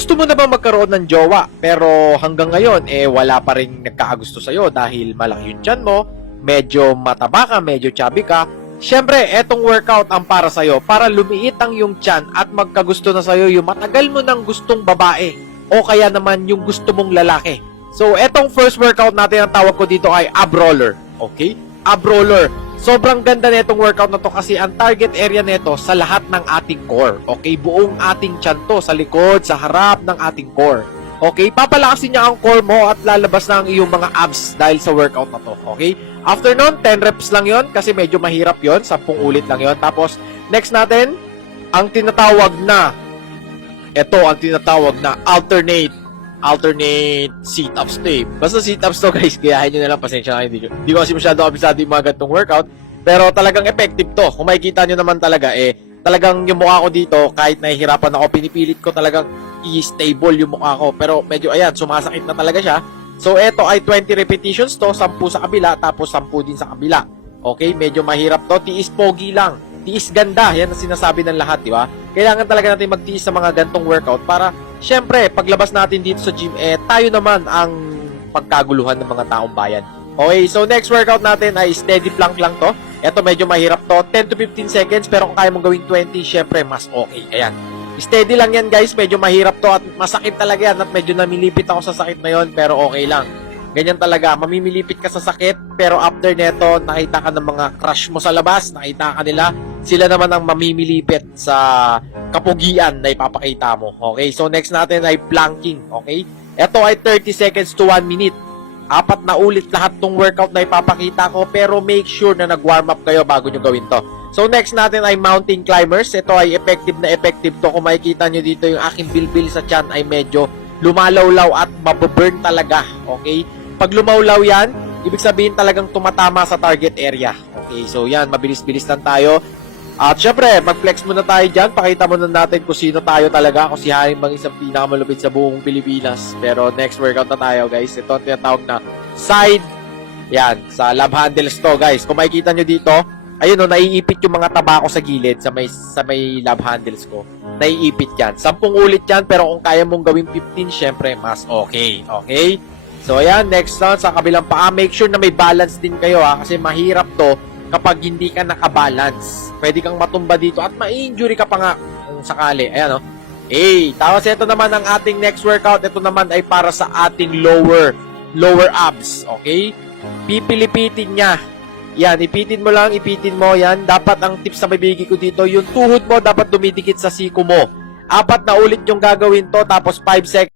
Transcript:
Gusto mo na ba magkaroon ng jowa pero hanggang ngayon wala pa rin nagkakagusto sa'yo dahil malaki yung tiyan mo, medyo mataba ka, medyo chubby ka? Syempre, etong workout ang para sa'yo para lumiit ang yung tiyan at magkagusto na sa'yo yung matagal mo nang gustong babae o kaya naman yung gusto mong lalaki. So, etong first workout natin ang tawag ko dito ay ab roller. Okay? Ab roller. Sobrang ganda nitong workout na to kasi ang target area nito sa lahat ng ating core. Okay? Buong ating tiyan to, sa likod, sa harap ng ating core. Okay? Papalakasin niya ang core mo at lalabas na ang iyong mga abs dahil sa workout na to. Okay? After nun, 10 reps lang yon kasi medyo mahirap yon, 10 ulit lang yon. Tapos, next natin, ang tinatawag na alternate sit-ups to eh. Basta sit-ups to guys, gayahin nyo na lang, pasensya na, hindi ko kasi masyado kabisado yung mga gantong workout, pero talagang effective to. Kung makikita nyo naman talaga, talagang yung mukha ko dito, kahit nahihirapan ako, pinipilit ko talagang i-stable yung mukha ko, pero medyo ayan, sumasakit na talaga siya. So eto ay 20 repetitions to, 10 sa kabila, tapos 10 din sa kabila. Okay, medyo mahirap to, tiis pogi lang, tiis ganda, yan ang sinasabi ng lahat, di ba? Kailangan talaga natin magtiis sa mga gantong workout para syempre, paglabas natin dito sa gym, tayo naman ang pagkaguluhan ng mga taong bayan. Okay, so next workout natin ay steady plank lang to. Ito medyo mahirap to, 10 to 15 seconds, pero kung kaya mong gawin 20, syempre mas okay. Ayan. Steady lang yan guys, medyo mahirap to at masakit talaga yan at medyo namilipit ako sa sakit na yon, pero okay lang. Ganyan talaga, mamimilipit ka sa sakit, pero after neto, nakita ka ng mga crush mo sa labas, nakita ka nila, sila naman ang mamimilipit sa kapugian na ipapakita mo. Okay, so next natin ay planking. Okay, ito ay 30 seconds to 1 minute. 4 na ulit lahat tong workout na ipapakita ko, pero make sure na nag-warm up kayo bago nyo gawin to. So next natin ay mountain climbers. Ito ay effective na effective to. Kung makikita nyo dito, yung aking bilbil sa tiyan ay medyo lumalawlaw at mababurn talaga. Okay, pag lumawlaw yan, ibig sabihin talagang tumatama sa target area. Okay, so yan, mabilis-bilis lang tayo. At syempre, mag-flex muna tayo dyan. Pakita muna natin kung sino tayo talaga. Kung si Haring Bang isang pinakamalupit sa buong Pilipinas. Pero next workout na tayo guys. Ito ang tinatawag na side. Yan, sa love handles to guys. Kung makikita nyo dito, ayun o, naiipit yung mga taba ko sa gilid sa may love handles ko. Naiipit yan. 10 ulit yan, pero kung kaya mong gawin 15, syempre, mas okay. Okay? So ayan, next round sa kabilang paa. Make sure na may balance din kayo ha, kasi mahirap to kapag hindi ka nakabalance. Pwede kang matumba dito at ma-injury ka pa nga kung sakali. Ayan o. Tapos ito naman ang ating next workout. Ito naman ay para sa ating lower abs. Okay? Pipilipitin niya. Yan, ipitin mo lang, ipitin mo. Yan, dapat ang tips na mabibigay ko dito, yung tuhod mo dapat dumidikit sa siko mo. 4 na ulit yung gagawin to, tapos 5 seconds.